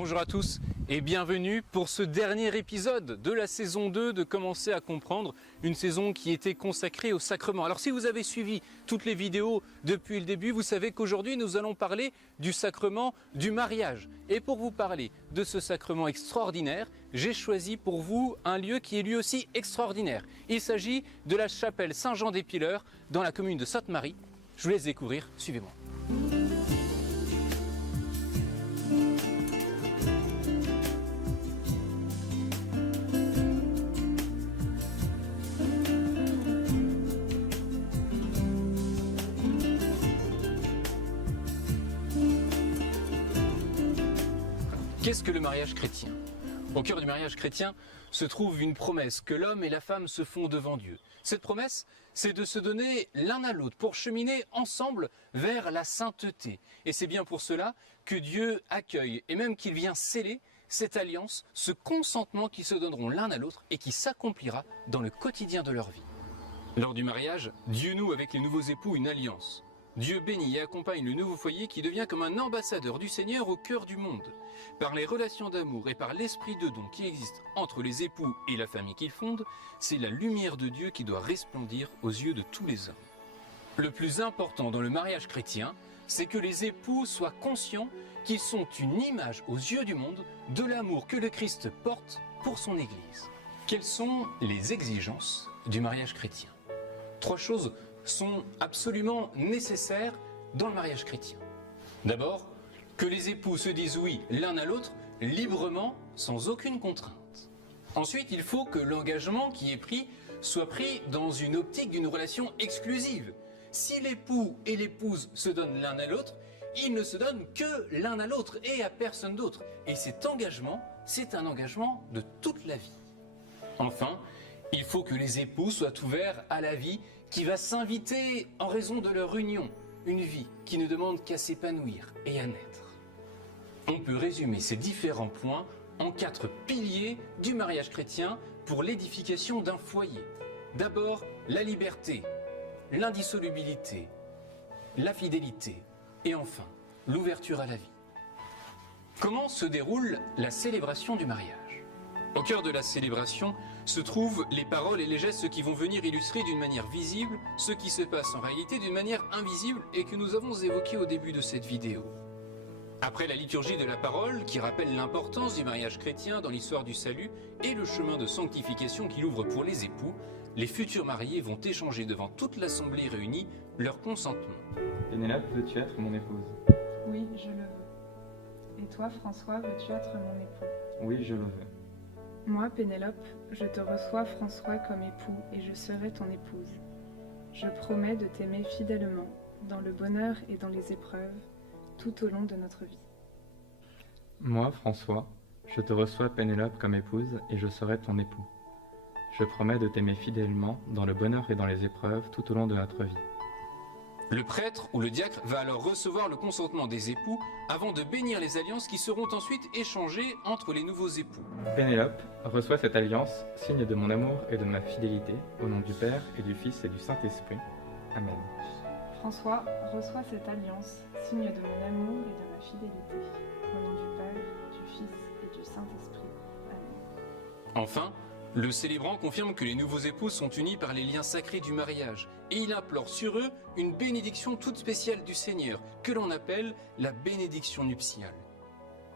Bonjour à tous et bienvenue pour ce dernier épisode de la saison 2 de Commencer à comprendre, une saison qui était consacrée au sacrement. Alors si vous avez suivi toutes les vidéos depuis le début, vous savez qu'aujourd'hui nous allons parler du sacrement du mariage. Et pour vous parler de ce sacrement extraordinaire, j'ai choisi pour vous un lieu qui est lui aussi extraordinaire. Il s'agit de la chapelle Saint-Jean-des-Pileurs dans la commune de Sainte-Marie. Je vous laisse découvrir, suivez-moi. Qu'est-ce que le mariage chrétien? Au cœur du mariage chrétien se trouve une promesse que l'homme et la femme se font devant Dieu. Cette promesse, c'est de se donner l'un à l'autre pour cheminer ensemble vers la sainteté. Et c'est bien pour cela que Dieu accueille et même qu'il vient sceller cette alliance, ce consentement qu'ils se donneront l'un à l'autre et qui s'accomplira dans le quotidien de leur vie. Lors du mariage, Dieu noue avec les nouveaux époux une alliance. Dieu bénit et accompagne le nouveau foyer qui devient comme un ambassadeur du Seigneur au cœur du monde. Par les relations d'amour et par l'esprit de don qui existe entre les époux et la famille qu'ils fondent, c'est la lumière de Dieu qui doit resplendir aux yeux de tous les hommes. Le plus important dans le mariage chrétien, c'est que les époux soient conscients qu'ils sont une image aux yeux du monde de l'amour que le Christ porte pour son Église. Quelles sont les exigences du mariage chrétien? 3 choses sont absolument nécessaires dans le mariage chrétien. D'abord, que les époux se disent oui l'un à l'autre, librement, sans aucune contrainte. Ensuite, il faut que l'engagement qui est pris soit pris dans une optique d'une relation exclusive. Si l'époux et l'épouse se donnent l'un à l'autre, ils ne se donnent que l'un à l'autre et à personne d'autre. Et cet engagement, c'est un engagement de toute la vie. Enfin, il faut que les époux soient ouverts à la vie qui va s'inviter en raison de leur union, une vie qui ne demande qu'à s'épanouir et à naître. On peut résumer ces différents points en 4 piliers du mariage chrétien pour l'édification d'un foyer. D'abord, la liberté, l'indissolubilité, la fidélité et enfin, l'ouverture à la vie. Comment se déroule la célébration du mariage? Au cœur de la célébration se trouvent les paroles et les gestes qui vont venir illustrer d'une manière visible ce qui se passe en réalité d'une manière invisible et que nous avons évoqué au début de cette vidéo. Après la liturgie de la parole qui rappelle l'importance du mariage chrétien dans l'histoire du salut et le chemin de sanctification qu'il ouvre pour les époux, les futurs mariés vont échanger devant toute l'assemblée réunie leur consentement. Pénélope, veux-tu être mon épouse? Oui, je le veux. Et toi, François, veux-tu être mon époux? Oui, je le veux. Moi, Pénélope, je te reçois, François, comme époux, et je serai ton épouse. Je promets de t'aimer fidèlement, dans le bonheur et dans les épreuves, tout au long de notre vie. Moi, François, je te reçois, Pénélope, comme épouse, et je serai ton époux. Je promets de t'aimer fidèlement, dans le bonheur et dans les épreuves, tout au long de notre vie. Le prêtre ou le diacre va alors recevoir le consentement des époux avant de bénir les alliances qui seront ensuite échangées entre les nouveaux époux. Pénélope, reçois cette alliance, signe de mon amour et de ma fidélité, au nom du Père et du Fils et du Saint-Esprit. Amen. François, reçois cette alliance, signe de mon amour et de ma fidélité, au nom du Père, du Fils et du Saint-Esprit. Amen. Enfin, le célébrant confirme que les nouveaux époux sont unis par les liens sacrés du mariage et il implore sur eux une bénédiction toute spéciale du Seigneur, que l'on appelle la bénédiction nuptiale.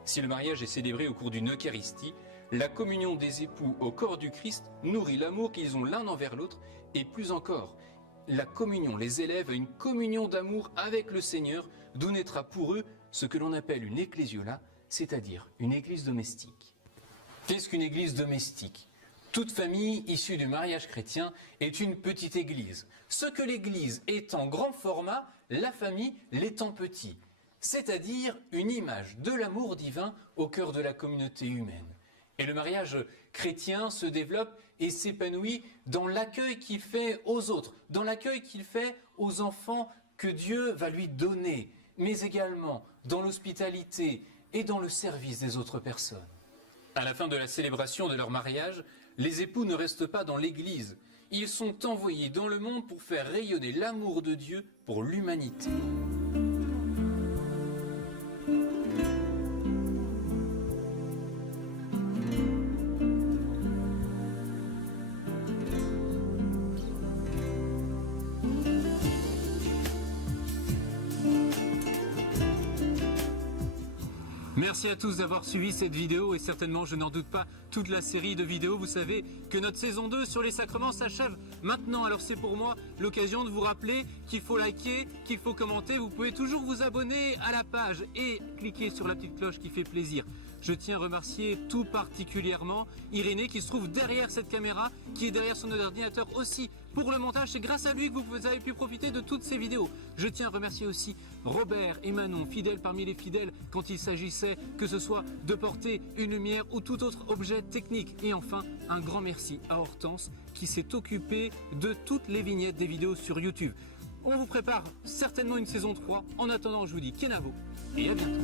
Si le mariage est célébré au cours d'une Eucharistie, la communion des époux au corps du Christ nourrit l'amour qu'ils ont l'un envers l'autre et plus encore, la communion les élève à une communion d'amour avec le Seigneur, d'où naîtra pour eux ce que l'on appelle une ecclésiola, c'est-à-dire une église domestique. Qu'est-ce qu'une église domestique? Toute famille issue du mariage chrétien est une petite église. Ce que l'église est en grand format, la famille l'est en petit. C'est-à-dire une image de l'amour divin au cœur de la communauté humaine. Et le mariage chrétien se développe et s'épanouit dans l'accueil qu'il fait aux autres, dans l'accueil qu'il fait aux enfants que Dieu va lui donner, mais également dans l'hospitalité et dans le service des autres personnes. À la fin de la célébration de leur mariage, les époux ne restent pas dans l'église. Ils sont envoyés dans le monde pour faire rayonner l'amour de Dieu pour l'humanité. Merci à tous d'avoir suivi cette vidéo et certainement, je n'en doute pas, toute la série de vidéos. Vous savez que notre saison 2 sur les sacrements s'achève maintenant. Alors c'est pour moi l'occasion de vous rappeler qu'il faut liker, qu'il faut commenter. Vous pouvez toujours vous abonner à la page et cliquer sur la petite cloche qui fait plaisir. Je tiens à remercier tout particulièrement Irénée qui se trouve derrière cette caméra, qui est derrière son ordinateur aussi pour le montage. C'est grâce à lui que vous avez pu profiter de toutes ces vidéos. Je tiens à remercier aussi Robert et Manon, fidèles parmi les fidèles quand il s'agissait que ce soit de porter une lumière ou tout autre objet technique. Et enfin, un grand merci à Hortense qui s'est occupée de toutes les vignettes des vidéos sur YouTube. On vous prépare certainement une saison 3. En attendant, je vous dis Kenavo et à bientôt.